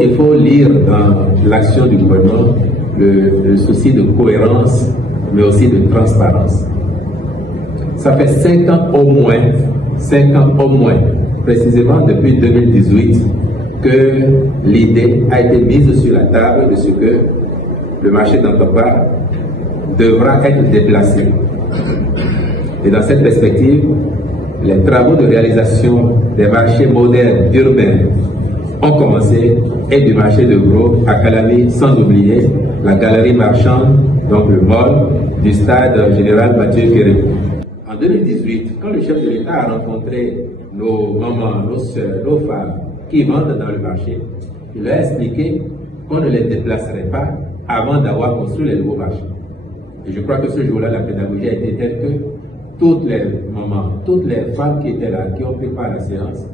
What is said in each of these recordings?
Il faut lire dans l'action du gouvernement le souci de cohérence, mais aussi de transparence. Ça fait 5 ans au moins, précisément depuis 2018, que l'idée a été mise sur la table de ce que le marché d'Antapara devra être déplacé. Et dans cette perspective, les travaux de réalisation des marchés modernes urbains ont commencé, et du marché de gros à Calami, sans oublier la galerie marchande, donc le mall du stade général Mathieu Kérékou. En 2018, quand le chef de l'État a rencontré nos mamans, nos soeurs, nos femmes qui vendent dans le marché, il leur a expliqué qu'on ne les déplacerait pas avant d'avoir construit les nouveaux marchés. Et je crois que ce jour-là, la pédagogie a été telle que toutes les mamans, toutes les femmes qui étaient là, qui ont pris part à la séance,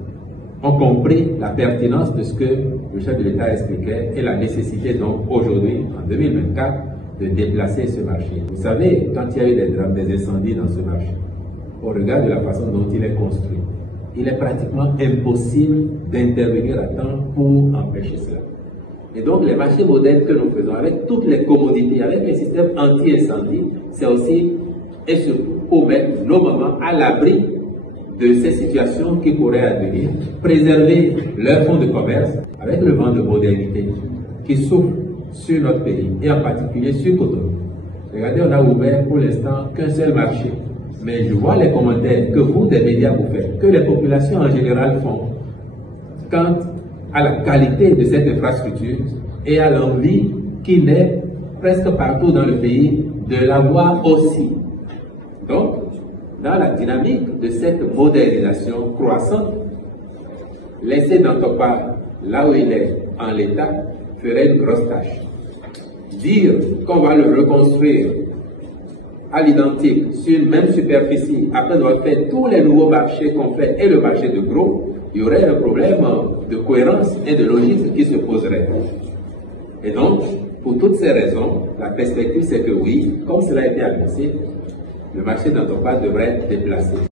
ont compris la pertinence de ce que le chef de l'État expliquait et la nécessité donc aujourd'hui, en 2024, de déplacer ce marché. Vous savez, quand il y a eu des incendies dans ce marché, au regard de la façon dont il est construit, il est pratiquement impossible d'intervenir à temps pour empêcher cela. Et donc les marchés modernes que nous faisons, avec toutes les commodités, avec les systèmes anti-incendie, c'est aussi et surtout pour mettre nos mamans à l'abri de ces situations qui pourraient advenir, préserver leur fonds de commerce avec le vent de modernité qui souffle sur notre pays et en particulier sur Cotonou. Regardez, on a ouvert pour l'instant qu'un seul marché, mais je vois les commentaires que vous, des médias, vous faites, que les populations en général font quant à la qualité de cette infrastructure et à l'envie qui naît presque partout dans le pays de la voir aussi. Donc, dans la dynamique de cette modernisation croissante, laisser d'Antapara là où il est en l'état ferait une grosse tâche. Dire qu'on va le reconstruire à l'identique sur une même superficie après avoir fait tous les nouveaux marchés qu'on fait et le marché de gros, il y aurait un problème de cohérence et de logique qui se poserait. Et donc, pour toutes ces raisons, la perspective c'est que oui, comme cela a été annoncé, le marché d'Antapara devrait être déplacé.